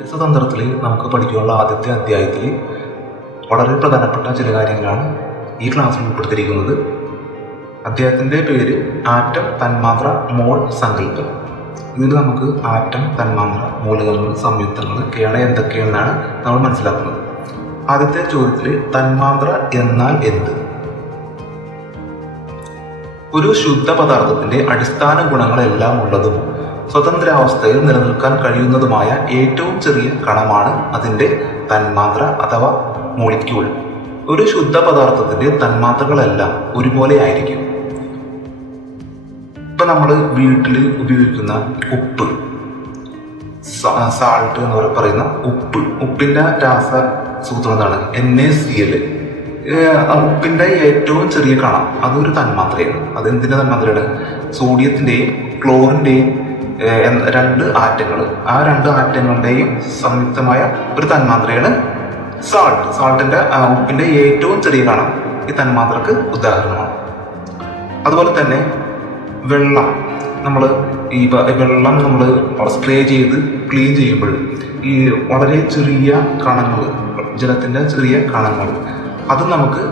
രസതന്ത്രത്തിൽ നമുക്ക് പഠിക്കാനുള്ള ആദ്യത്തെ അധ്യായത്തിൽ വളരെ പ്രധാനപ്പെട്ട ചില കാര്യങ്ങളാണ് ഈ ക്ലാസ്സിൽ ഉൾപ്പെടുത്തിയിരിക്കുന്നത്. അധ്യായത്തിൻ്റെ പേര് ആറ്റം, തന്മാത്ര, മോൾ, സങ്കല്പം. ഇതിൽ നമുക്ക് ആറ്റം, തന്മാത്ര, മൂലകങ്ങൾ, സംയുക്തങ്ങൾ ഒക്കെയാണ് എന്തൊക്കെയെന്നാണ് നമ്മൾ മനസ്സിലാക്കുന്നത്. ആദ്യത്തെ ചോദ്യത്തിൽ തന്മാത്ര എന്നാൽ എന്ത്? ഒരു ശുദ്ധ പദാർത്ഥത്തിന്റെ അടിസ്ഥാന ഗുണങ്ങളെല്ലാം ഉള്ളതും സ്വതന്ത്രാവസ്ഥയിൽ നിലനിൽക്കാൻ കഴിയുന്നതുമായ ഏറ്റവും ചെറിയ കണമാണ് അതിൻ്റെ തന്മാത്ര അഥവാ മോളിക്യൂൾ. ഒരു ശുദ്ധ പദാർത്ഥത്തിന്റെ തന്മാത്രകളെല്ലാം ഒരുപോലെ ആയിരിക്കും. ഇപ്പൊ നമ്മൾ വീട്ടിൽ ഉപയോഗിക്കുന്ന ഉപ്പ്, സാൾട്ട് എന്ന് പറയുന്ന ഉപ്പിന്റെ രാസസൂത്രം എന്താണ്? NaCl. ഉപ്പിന്റെ ഏറ്റവും ചെറിയ കണം അതൊരു തന്മാത്രയാണ്. അത് എന്തിന്റെ തന്മാത്രയാണ്? സോഡിയത്തിന്റെയും ക്ലോറിന്റെയും രണ്ട് ആറ്റങ്ങൾ. ആ രണ്ട് ആറ്റങ്ങളുടെയും സംയുക്തമായ ഒരു തന്മാത്രയാണ് സാൾട്ട്. സാൾട്ടിന്റെ ഉപ്പിന്റെ ഏറ്റവും ചെറിയ കണം ഈ തന്മാത്രക്ക് ഉദാഹരണമാണ്. അതുപോലെ തന്നെ വെള്ളം നമ്മൾ സ്പ്രേ ചെയ്ത് ക്ലീൻ ചെയ്യുമ്പോൾ ഈ വളരെ ചെറിയ കണങ്ങൾ, ജലത്തിന്റെ ചെറിയ കണങ്ങൾ, അത് നമുക്ക്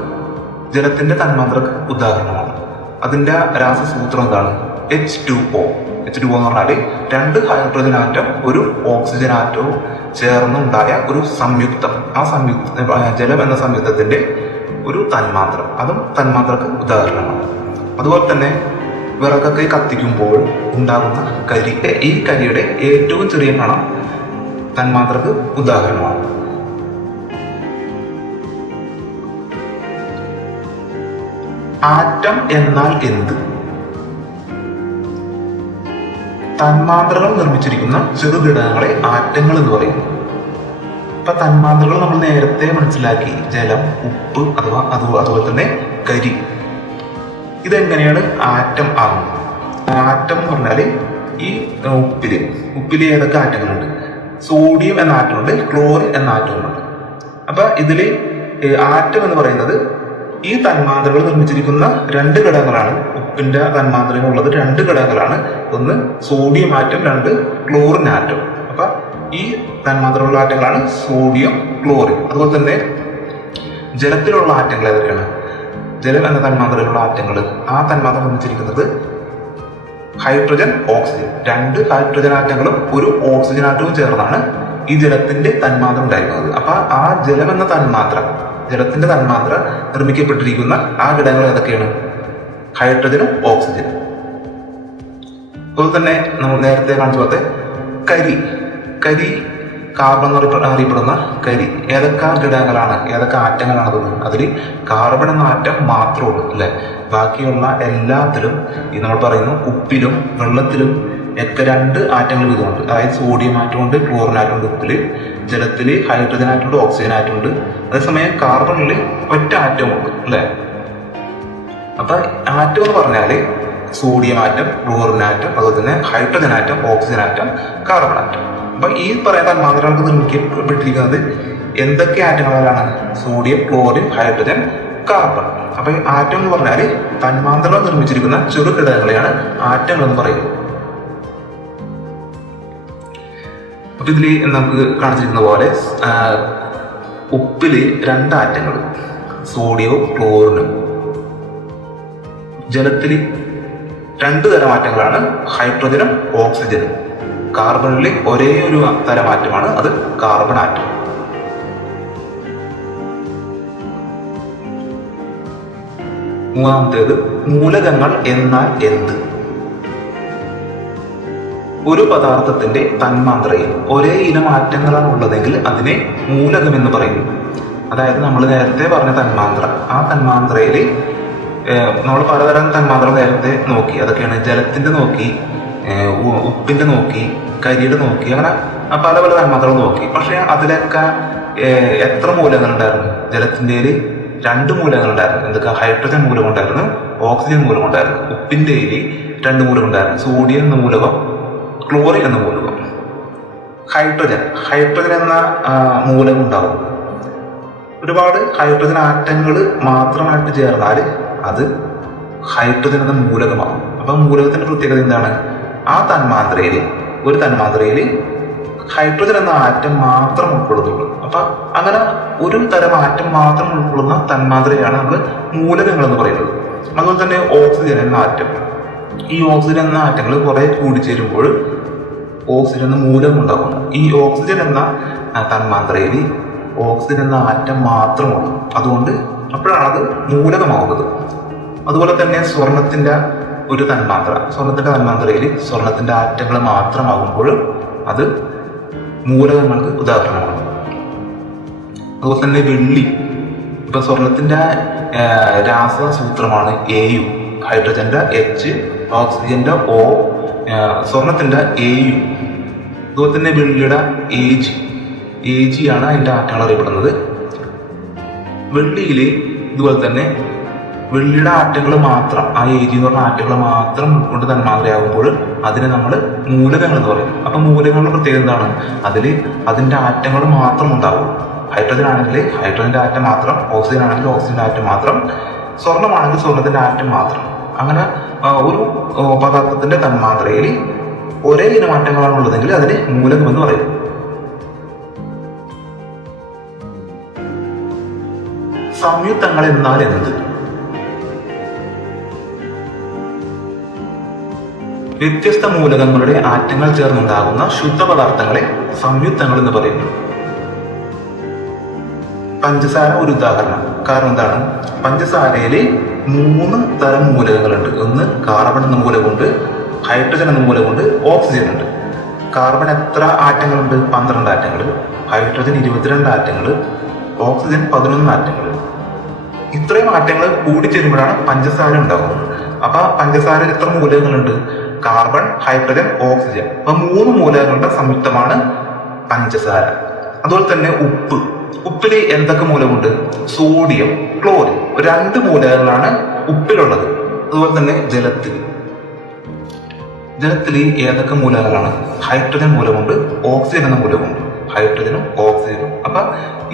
ജലത്തിന്റെ തന്മാത്രക്ക് ഉദാഹരണമാണ്. അതിന്റെ രാസസൂത്രം എന്താണ്? H2O എന്ന് പറഞ്ഞാൽ രണ്ട് ഹൈഡ്രജൻ ആറ്റം ഒരു ഓക്സിജൻ ആറ്റവും ചേർന്നുണ്ടായ ഒരു സംയുക്തം. ആ ജലം എന്ന സംയുക്തത്തിന്റെ ഒരു തന്മാത്ര, അതും തന്മാത്രക്ക് ഉദാഹരണമാണ്. അതുപോലെ തന്നെ വിറകൊക്കെ കത്തിക്കുമ്പോൾ ഉണ്ടാകുന്ന കരി, ഈ കരിയുടെ ഏറ്റവും ചെറിയ കണം തന്മാത്രക്ക് ഉദാഹരണമാണ്. ആറ്റം എന്നാൽ എന്ത്? തന്മാത്രകൾ നിർമ്മിച്ചിരിക്കുന്ന ചെറുഘടകങ്ങളെ ആറ്റങ്ങൾ എന്ന് പറയുന്നു. ഇപ്പൊ തന്മാത്രകൾ നമ്മൾ നേരത്തെ മനസ്സിലാക്കി. ജലം, ഉപ്പ് അതുപോലെ തന്നെ കരി. ഇതെങ്ങനെയാണ് ആറ്റം ആകുന്നത്? ആറ്റം എന്ന് പറഞ്ഞാല് ഈ ഉപ്പില് ഏതൊക്കെ ആറ്റങ്ങളുണ്ട്? സോഡിയം എന്ന ആറ്റമുണ്ട്, ക്ലോറിൻ എന്ന ആറ്റമുണ്ട്. അപ്പൊ ഇതില് ആറ്റം എന്ന് പറയുന്നത് ഈ തന്മാത്രകൾ നിർമ്മിച്ചിരിക്കുന്ന രണ്ട് ഘടകങ്ങളാണ്. ഉപ്പിന്റെ തന്മാത്രയിലുള്ളത് രണ്ട് ഘടകങ്ങളാണ്. ഒന്ന് സോഡിയം ആറ്റം, രണ്ട് ക്ലോറിൻ ആറ്റം. അപ്പൊ ഈ തന്മാത്രയിലുള്ള ആറ്റങ്ങളാണ് സോഡിയം, ക്ലോറിൻ. അതുപോലെ തന്നെ ജലത്തിലുള്ള ആറ്റങ്ങൾ ഏതൊക്കെയാണ്? ജലം എന്ന തന്മാത്രയിലുള്ള ആറ്റങ്ങൾ, ആ തന്മാത്ര നിർമ്മിച്ചിരിക്കുന്നത് ഹൈഡ്രജൻ, ഓക്സിജൻ. രണ്ട് ഹൈഡ്രജൻ ആറ്റങ്ങളും ഒരു ഓക്സിജൻ ആറ്റവും ചേർന്നാണ് ഈ ജലത്തിന്റെ തന്മാത്ര ഉണ്ടായിരിക്കുന്നത്. അപ്പൊ ആ ജലം എന്ന തന്മാത്ര, ജലത്തിന്റെ തന്മാത്ര നിർമ്മിക്കപ്പെട്ടിരിക്കുന്ന ആ ഘടകങ്ങൾ ഏതൊക്കെയാണ്? ഹൈഡ്രജനും ഓക്സിജനും. അതുപോലെ തന്നെ നമ്മൾ നേരത്തെ കാണിച്ച പോലത്തെ കരി, കാർബൺ എന്ന് അറിയപ്പെടുന്ന കരി. ഏതൊക്കെ ഘടകങ്ങളാണ്, ഏതൊക്കെ ആറ്റങ്ങളാണ് അത്? അതിൽ കാർബൺ എന്ന ആറ്റം മാത്രമേ ഉള്ളൂ, അല്ലെ? ബാക്കിയുള്ള എല്ലാത്തിലും ഈ നമ്മൾ പറയുന്നു ഉപ്പിലും വെള്ളത്തിലും ഒക്കെ രണ്ട് ആറ്റങ്ങൾ വീതമുണ്ട്. അതായത് സോഡിയം ആറ്റമുണ്ട്, ക്ലോറിൻ ആറ്റമുണ്ട് ഉപ്പില്. ജലത്തില് ഹൈഡ്രജൻ ആറ്റമുണ്ട്, ഓക്സിജൻ ആറ്റമുണ്ട്. അതേസമയം കാർബണില് ഒറ്റ ആറ്റമുണ്ട്, അല്ലെ? അപ്പൊ ആറ്റം എന്ന് പറഞ്ഞാല് സോഡിയം ആറ്റം, ക്ലോറിൻ ആറ്റം, അതുപോലെ തന്നെ hydrogen atom, oxygen atom, carbon atom. അപ്പൊ ഈ പറയുന്ന തന്മാത്രകൾക്ക് നിർമ്മിക്കപ്പെട്ടിരിക്കുന്നത് എന്തൊക്കെ ആറ്റങ്ങളാണ്? Sodium, chlorine, hydrogen, carbon. അപ്പൊ ആറ്റം എന്ന് പറഞ്ഞാല് തന്മാത്രകൾ നിർമ്മിച്ചിരിക്കുന്ന ചെറു ഘടകങ്ങളെയാണ് ആറ്റങ്ങൾ എന്ന് പറയുന്നത്. അപ്പൊ ഇതില് നമുക്ക് കാണിച്ചിരിക്കുന്ന പോലെ ഉപ്പില് രണ്ട് ആറ്റങ്ങൾ, സോഡിയവും ക്ലോറിനും. ജലത്തില് രണ്ടു തരം ആറ്റങ്ങളാണ്, ഹൈഡ്രജനും ഓക്സിജനും. കാർബണിൽ ഒരേ ഒരു തരം ആറ്റമാണ്, അത് കാർബൺ ആറ്റം. മൂന്നാമത്തേത് മൂലകങ്ങൾ എന്നാൽ എന്ത്? ഒരു പദാർത്ഥത്തിന്റെ തന്മാത്രയിൽ ഒരേ ഇനം ആറ്റങ്ങളാണ് ഉള്ളതെങ്കിൽ അതിനെ മൂലകം എന്ന് പറയുന്നു. അതായത് നമ്മൾ നേരത്തെ പറഞ്ഞ തന്മാത്ര, ആ തന്മാത്രയിൽ നമ്മൾ പലതരം തന്മാത്രകൾ നേരത്തെ നോക്കി. അതൊക്കെയാണ് ജലത്തിന്റെ നോക്കി, ഉപ്പിന്റെ നോക്കി, കരിയുടെ നോക്കി, അങ്ങനെ പല പല തന്മാത്രകൾ നോക്കി. പക്ഷെ അതിലൊക്കെ എത്ര മൂലകങ്ങൾ ഉണ്ടായിരുന്നു? ജലത്തിന്റെ രണ്ട് മൂലകങ്ങൾ ഉണ്ടായിരുന്നു. എന്തൊക്കെ? ഹൈഡ്രജൻ മൂലകം ഉണ്ടായിരുന്നു, ഓക്സിജൻ മൂലകം ഉണ്ടായിരുന്നു. ഉപ്പിന്റെ രണ്ട് മൂലകം ഉണ്ടായിരുന്നു, സോഡിയം എന്ന മൂലകം, ക്ലോറിൻ എന്ന മൂലകം. ഹൈഡ്രജൻ എന്ന മൂലകം ഉണ്ടാവും. ഒരുപാട് ഹൈഡ്രജൻ ആറ്റങ്ങൾ മാത്രമായിട്ട് ചേർന്നാൽ അത് ഹൈഡ്രജൻ എന്ന മൂലകമാകും. അപ്പൊ മൂലകത്തിന്റെ പ്രത്യേകത എന്താണ്? ആ തന്മാത്രയിൽ, ഒരു തന്മാത്രയിൽ ഹൈഡ്രജൻ എന്ന ആറ്റം മാത്രം ഉൾക്കൊള്ളുന്നുള്ളൂ. അപ്പൊ അങ്ങനെ ഒരു തരം ആറ്റം മാത്രം ഉൾക്കൊള്ളുന്ന തന്മാത്രയാണ് നമ്മൾ മൂലകങ്ങൾ എന്ന് പറയുന്നത്. അതുപോലെ തന്നെ ഓക്സിജൻ എന്ന ആറ്റം, ഈ ഓക്സിജൻ എന്ന ആറ്റങ്ങൾ കുറെ കൂടിച്ചേരുമ്പോൾ ഓക്സിജൻ എന്ന മൂലകം ഉണ്ടാകുന്നു. ഈ ഓക്സിജൻ എന്ന തന്മാത്രയിൽ ഓക്സിജൻ എന്ന ആറ്റം മാത്രമുള്ളൂ. അതുകൊണ്ട് അപ്പോഴാണ് അത് മൂലകമാവുന്നത്. അതുപോലെ തന്നെ സ്വർണത്തിന്റെ ഒരു തന്മാത്ര, സ്വർണത്തിന്റെ തന്മാത്രയിൽ സ്വർണത്തിന്റെ ആറ്റങ്ങൾ മാത്രമാകുമ്പോൾ അത് മൂലകങ്ങൾക്ക് ഉദാഹരണമാണ്. അതുപോലെ തന്നെ വെള്ളി, ഇപ്പൊ സ്വർണത്തിന്റെ രാസസൂത്രമാണ് AU, ഹൈഡ്രജന്റെ H, ഓക്സിജന്റെ O, സ്വർണത്തിന്റെ AU. അതുപോലെ തന്നെ വെള്ളിയുടെ AG ആണ് അതിന്റെ ആറ്റങ്ങൾ അറിയപ്പെടുന്നത്. വെള്ളിയിൽ ഇതുപോലെ തന്നെ വെള്ളിയുടെ ആറ്റങ്ങൾ മാത്രം, ആ AG എന്ന് പറഞ്ഞ ആറ്റങ്ങൾ മാത്രം ഉൾക്കൊണ്ട് തന്മാത്രയാകുമ്പോൾ അതിനെ നമ്മൾ മൂലകങ്ങൾ എന്ന് പറയും. അപ്പൊ മൂലകങ്ങളുടെ പ്രത്യേകത എന്താണ്? അതിന്റെ ആറ്റങ്ങൾ മാത്രം ഉണ്ടാവും. ഹൈഡ്രജൻ ആണെങ്കിൽ ഹൈഡ്രജന്റെ ആറ്റം മാത്രം, ഓക്സിജൻ ആണെങ്കിൽ ഓക്സിജന്റെ ആറ്റം മാത്രം, സ്വർണ്ണമാണെങ്കിൽ സ്വർണത്തിന്റെ ആറ്റം മാത്രം. അങ്ങനെ ഒരു പദാർത്ഥത്തിന്റെ തന്മാത്രയിൽ ഒരേ ഇനം ആറ്റങ്ങളാണ് ഉള്ളതെങ്കിൽ അതിനെ മൂലകം എന്ന് പറയും. സംയുക്തങ്ങൾ എന്നാൽ എന്ത്? വ്യത്യസ്ത മൂലകങ്ങളുടെ ആറ്റങ്ങൾ ചേർന്നുണ്ടാകുന്ന ശുദ്ധ പദാർത്ഥങ്ങളെ സംയുക്തങ്ങൾ എന്ന് പറയുന്നു. പഞ്ചസാര ഒരു ഉദാഹരണം. കാരണം എന്താണ്? പഞ്ചസാരയിൽ 3 തരം മൂലകങ്ങളുണ്ട്. ഒന്ന് കാർബൺ എന്ന മൂലകമുണ്ട്, ഹൈഡ്രജൻ എന്ന മൂലകമുണ്ട്, ഓക്സിജൻ ഉണ്ട്. കാർബൺ എത്ര ആറ്റങ്ങളുണ്ട്? 12 ആറ്റങ്ങൾ. ഹൈഡ്രജൻ 22 ആറ്റങ്ങൾ, ഓക്സിജൻ 11 ആറ്റങ്ങൾ. ഇത്രയും ആറ്റങ്ങൾ കൂടിച്ചേരുമ്പോഴാണ് പഞ്ചസാര ഉണ്ടാകുന്നത്. അപ്പൊ പഞ്ചസാര എത്ര മൂലകങ്ങളുണ്ട്? Carbon, hydrogen, oxygen. അപ്പൊ 3 മൂലകങ്ങളുടെ സംയുക്തമാണ് പഞ്ചസാര. അതുപോലെ തന്നെ ഉപ്പില് എന്തൊക്കെ മൂലകമുണ്ട്? Sodium, chlorine. 2 മൂലകങ്ങളാണ് ഉപ്പിലുള്ളത്. അതുപോലെ തന്നെ ജലത്തിൽ ഏതൊക്കെ മൂലകങ്ങളാണ്? ഹൈഡ്രജൻ മൂലകമുണ്ട്, ഓക്സിജൻ എന്ന മൂലകമുണ്ട്. ഹൈഡ്രജനും ഓക്സിജനും. അപ്പൊ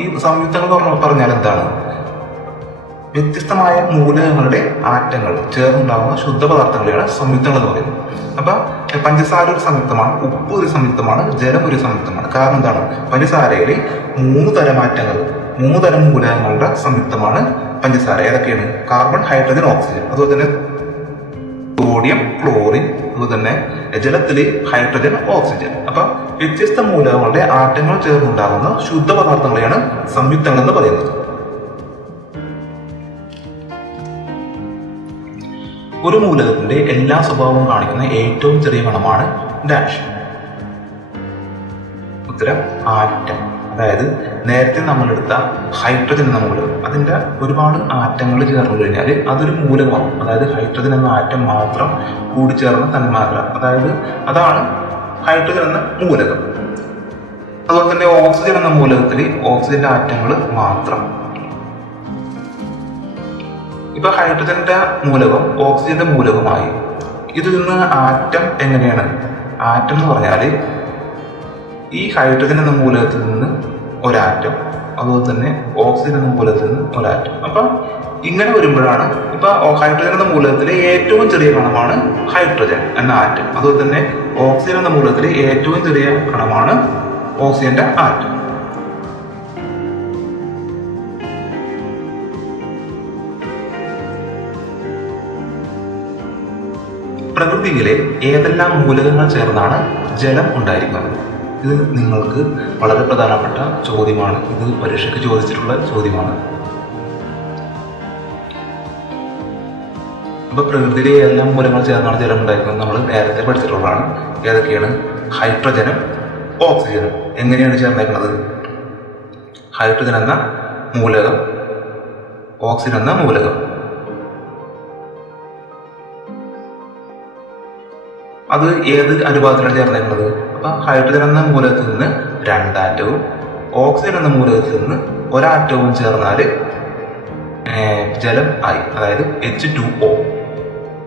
ഈ സംയുക്തങ്ങൾ പറഞ്ഞാൽ എന്താണ്? വ്യത്യസ്തമായ മൂലകങ്ങളുടെ ആറ്റങ്ങൾ ചേർന്നുണ്ടാകുന്ന ശുദ്ധ പദാർത്ഥങ്ങളെയാണ് സംയുക്തങ്ങൾ എന്ന് പറയുന്നത്. അപ്പൊ പഞ്ചസാര ഒരു സംയുക്തമാണ്, ഉപ്പ് ഒരു സംയുക്തമാണ്, ജലം ഒരു സംയുക്തമാണ്. കാരണം എന്താണ്? പഞ്ചസാരയിൽ 3 തരം ആറ്റങ്ങൾ, 3 തരം മൂലകങ്ങളുടെ സംയുക്തമാണ് പഞ്ചസാര. ഏതൊക്കെയാണ്? Carbon, hydrogen, oxygen. അതുപോലെ തന്നെ സോഡിയം, ക്ലോറിൻ. അതുപോലെ തന്നെ ജലത്തില് ഹൈഡ്രജൻ, ഓക്സിജൻ. അപ്പൊ വ്യത്യസ്ത മൂലകങ്ങളുടെ ആറ്റങ്ങൾ ചേർന്നുണ്ടാകുന്ന ശുദ്ധ പദാർത്ഥങ്ങളെയാണ് സംയുക്തങ്ങൾ എന്ന് പറയുന്നത്. ഒരു മൂലകത്തിന്റെ എല്ലാ സ്വഭാവവും കാണിക്കുന്ന ഏറ്റവും ചെറിയ കണമാണ് ഡാഷ്. ഉത്തരം ആറ്റം. അതായത് നേരത്തെ നമ്മളെടുത്ത ഹൈഡ്രജൻ എന്ന മൂലകം, അതിന്റെ ഒരുപാട് ആറ്റങ്ങൾ ചേർന്നു കഴിഞ്ഞാൽ അതൊരു മൂലകമാകും. അതായത് ഹൈഡ്രജൻ എന്ന ആറ്റം മാത്രം കൂടിച്ചേർന്ന തന്മാത്ര, അതാണ് ഹൈഡ്രജൻ എന്ന മൂലകം. അതുപോലെ തന്നെ ഓക്സിജൻ എന്ന മൂലകത്തിൽ ഓക്സിജന്റെ ആറ്റങ്ങൾ മാത്രം. ഇപ്പൊ ഹൈഡ്രജന്റെ മൂലകം ഓക്സിജന്റെ മൂലകമായി. ഇതിൽ നിന്ന് ആറ്റം എങ്ങനെയാണ്? ആറ്റം എന്ന് പറഞ്ഞാല് ഈ ഹൈഡ്രജൻ എന്ന മൂലകത്തിൽ നിന്ന് ഒരാറ്റം, അതുപോലെ തന്നെ ഓക്സിജൻ എന്ന മൂലകത്തിൽ നിന്ന് ഒരാറ്റം. അപ്പൊ ഇങ്ങനെ വരുമ്പോഴാണ് ഇപ്പൊ ഹൈഡ്രജൻ എന്ന മൂലകത്തിലെ ഏറ്റവും ചെറിയ കണമാണ് ഹൈഡ്രജൻ എന്ന ആറ്റം. അതുപോലെ തന്നെ ഓക്സിജൻ എന്ന മൂലകത്തിലെ ഏറ്റവും ചെറിയ കണമാണ് ഓക്സിജന്റെ ആറ്റം. പ്രകൃതിയിലെ ഏതെല്ലാം മൂലകങ്ങൾ ചേർന്നാണ് ജലം ഉണ്ടായിരിക്കുന്നത്? ഇത് നിങ്ങൾക്ക് വളരെ പ്രധാനപ്പെട്ട ചോദ്യമാണ്. ഇത് പരീക്ഷയ്ക്ക് ചോദിച്ചിട്ടുള്ള ചോദ്യമാണ്. അപ്പൊ പ്രകൃതിയിലെ ഏതെല്ലാം മൂലകങ്ങൾ ചേർന്നാണ് ജലം ഉണ്ടായിരിക്കുന്നത് നമ്മൾ നേരത്തെ പഠിച്ചിട്ടുള്ളതാണ്. ഏതൊക്കെയാണ്? ഹൈഡ്രജനും ഓക്സിജനും. എങ്ങനെയാണ് ചേർന്നേക്കുന്നത്? ഹൈഡ്രജൻ എന്ന മൂലകം, ഓക്സിജൻ എന്ന മൂലകം. അത് ഏത് അനുപാതത്തിലാണ് ചേർന്നേക്കുന്നത്? അപ്പൊ ഹൈഡ്രജൻ എന്ന മൂലകത്തിൽ നിന്ന് 2 ആറ്റവും ഓക്സിജൻ എന്ന മൂലകത്തിൽ നിന്ന് ഒരാറ്റവും ചേർന്നാല് ജലം ആയി. അതായത് H2O.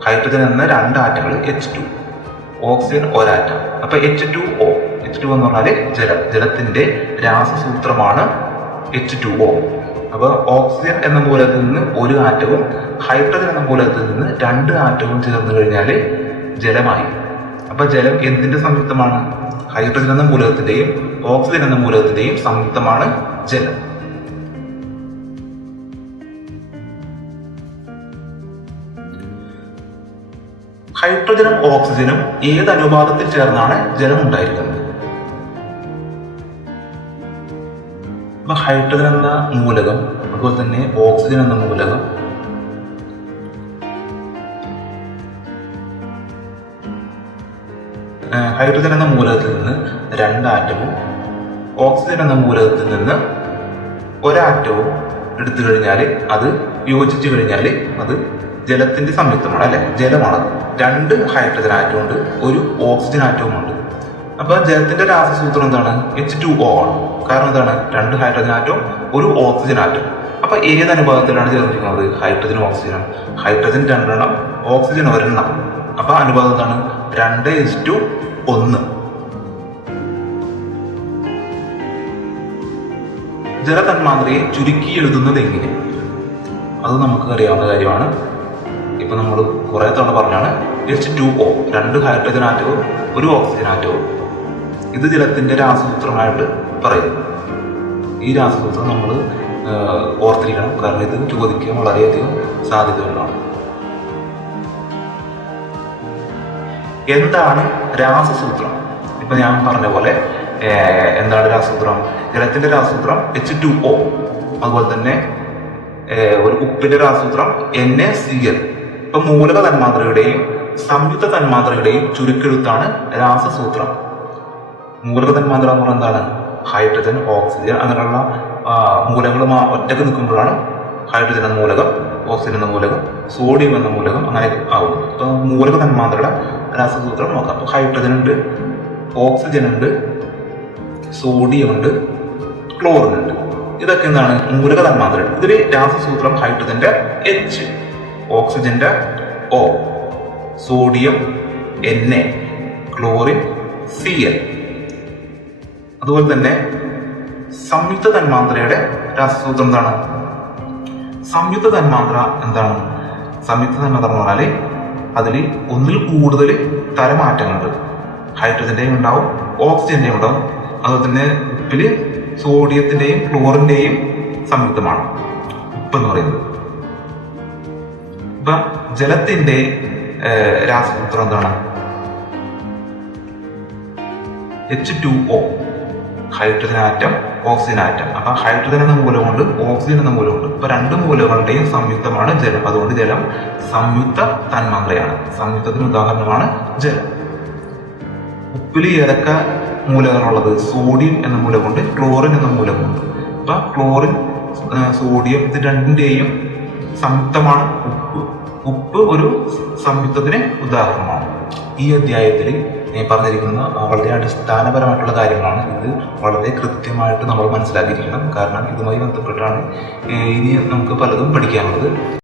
ഹൈഡ്രജൻ എന്ന 2 ആറ്റങ്ങൾ H2, ഓക്സിജൻ ഒരാറ്റം. അപ്പൊ H2O എന്ന് പറഞ്ഞാല് ജലത്തിന്റെ രാസസൂത്രമാണ് H2O. അപ്പൊ ഓക്സിജൻ എന്ന മൂലകത്തിൽ നിന്ന് 1 ആറ്റവും ഹൈഡ്രജൻ എന്ന മൂലകത്തിൽ നിന്ന് 2 ആറ്റവും ചേർന്ന് കഴിഞ്ഞാല് ജലമായി. അപ്പൊ ജലം എന്തിന്റെ സംയുക്തമാണ്? ഹൈഡ്രജൻ എന്ന മൂലകത്തിന്റെയും ഓക്സിജൻ എന്ന മൂലകത്തിന്റെയും സംയുക്തമാണ് ജലം. ഹൈഡ്രജനും ഓക്സിജനും ഏത് അനുപാതത്തിൽ ചേർന്നാണ് ജലം ഉണ്ടായിരിക്കുന്നത്? അപ്പൊ ഹൈഡ്രജൻ എന്ന മൂലകം അതുപോലെ തന്നെ ഓക്സിജൻ എന്ന മൂലകം ഹൈഡ്രജൻ എന്ന മൂലകത്തിൽ നിന്ന് 2 ആറ്റവും ഓക്സിജൻ എന്ന മൂലകത്തിൽ നിന്ന് 1 ആറ്റവും എടുത്തു കഴിഞ്ഞാൽ അത് യോജിച്ചു കഴിഞ്ഞാൽ അത് ജലത്തിന്റെ സംയുക്തമാണ്, അല്ലെ? ജലമാണ്. 2 ഹൈഡ്രജൻ ആറ്റവും ഉണ്ട്, 1 ഓക്സിജൻ ആറ്റവും ഉണ്ട്. അപ്പൊ ജലത്തിന്റെ രാസസൂത്രം എന്താണ്? H2O ആണ്. കാരണം എന്താണ്? 2 ഹൈഡ്രജൻ ആറ്റവും 1 ഓക്സിജൻ ആറ്റവും. അപ്പൊ ഏത് അനുപാതത്തിലാണ് ചേർന്നിരിക്കുന്നത്? ഹൈഡ്രജനും ഓക്സിജനും. ഹൈഡ്രജൻ 2 എണ്ണം, ഓക്സിജൻ 1 എണ്ണം. അപ്പൊ അനുപാതം എന്താണ്? 2:1. ജലതന്മാത്രയെ ചുരുക്കി എഴുതുന്നത് എങ്ങനെ? അത് നമുക്ക് അറിയാവുന്ന കാര്യമാണ്. ഇപ്പൊ നമ്മൾ കുറെ തവണ പറഞ്ഞാണ് H2O, 2 ഹൈഡ്രജൻ ആറ്റവും 1 ഓക്സിജൻ ആറ്റവും. ഇത് ജലത്തിന്റെ രാസസൂത്രമായിട്ട് പറയുന്നു. ഈ രാസസൂത്രം നമ്മൾ ഓർത്തിരിക്കണം, കാരണം ഇത് ചോദിക്കാൻ വളരെയധികം സാധ്യതകളാണ്. എന്താണ് രാസസൂത്രം? ഇപ്പൊ ഞാൻ പറഞ്ഞ പോലെ എന്താണ് രാസസൂത്രം? ജലത്തിന്റെ രാസസൂത്രം H2O, അതുപോലെ തന്നെ ഒരു ഉപ്പിന്റെ രാസസൂത്രം NaCl. ഇപ്പൊ മൂലക തന്മാത്രയുടെയും സംയുക്ത തന്മാത്രയുടെയും ചുരുക്കെഴുത്താണ് രാസസൂത്രം. മൂലക തന്മാത്ര എന്ന് പറഞ്ഞാൽ എന്താണ്? ഹൈഡ്രജൻ, ഓക്സിജൻ അങ്ങനെയുള്ള മൂലകങ്ങൾ ഒറ്റക്ക് നിൽക്കുമ്പോഴാണ് ഹൈഡ്രജൻ എന്ന മൂലകം, ഓക്സിജൻ എന്ന മൂലകം, സോഡിയം എന്ന മൂലകം അങ്ങനെ ആവുന്നത്. അപ്പൊ മൂലക തന്മാത്രയുടെ രാസസൂത്രം നോക്കാം. അപ്പൊ ഹൈഡ്രജൻ ഉണ്ട്, ഓക്സിജൻ ഉണ്ട്, സോഡിയം ഉണ്ട്, ക്ലോറിൻ ഉണ്ട്. ഇതൊക്കെ എന്താണ്? മൂലക തന്മാത്ര. ഇതില് രാസസൂത്രം ഹൈഡ്രജന്റെ H, ഓക്സിജന്റെ O, sodium Na, chlorine Cl. അതുപോലെ തന്നെ സംയുക്ത തന്മാത്രയുടെ രാസസൂത്രം എന്താണ്? സംയുക്ത തന്മാത്ര എന്താണ്? സംയുക്ത തന്മാത്ര എന്ന് പറഞ്ഞാല് അതിൽ ഒന്നിൽ കൂടുതൽ തരമാറ്റങ്ങളുണ്ട്. ഹൈഡ്രജന്റെയും ഉണ്ടാവും, ഓക്സിജന്റെയും ഉണ്ടാവും. അതുപോലെ തന്നെ ഉപ്പില് സോഡിയത്തിന്റെയും ക്ലോറിന്റെയും സംയുക്തമാണ് ഉപ്പ് എന്ന് പറയുന്നത്. ഇപ്പൊ ജലത്തിന്റെ രാസസൂത്രം എന്താണ്? H2O, hydrogen atom, oxygen atom. അപ്പൊ ഹൈഡ്രജൻ എന്ന മൂലമുണ്ട്, ഓക്സിജൻ എന്ന മൂലമുണ്ട്. ഇപ്പൊ 2 മൂലകളുടെയും സംയുക്തമാണ് ജലം. അതുകൊണ്ട് ജലം സംയുക്ത തന്മാത്രയാണ്. സംയുക്തത്തിന് ഉദാഹരണമാണ് ജലം. ഉപ്പില് ഏതൊക്കെ മൂലകങ്ങളുള്ളത്? സോഡിയം എന്ന മൂലകമുണ്ട്, ക്ലോറിൻ എന്ന മൂലകമുണ്ട്. അപ്പൊ ക്ലോറിൻ, സോഡിയം ഇത് 2ന്റെയും സംയുക്തമാണ് ഉപ്പ്. ഉപ്പ് ഒരു സംയുക്തത്തിന് ഉദാഹരണമാണ്. ഈ അധ്യായത്തിൽ പറഞ്ഞിരിക്കുന്ന വളരെ അടിസ്ഥാനപരമായിട്ടുള്ള കാര്യങ്ങളാണ്. ഇത് വളരെ കൃത്യമായിട്ട് നമ്മൾ മനസ്സിലാക്കിയിരിക്കണം. കാരണം ഇതുമായി ബന്ധപ്പെട്ടാണ് ഇനി നമുക്ക് പലതും പഠിക്കാനുള്ളത്.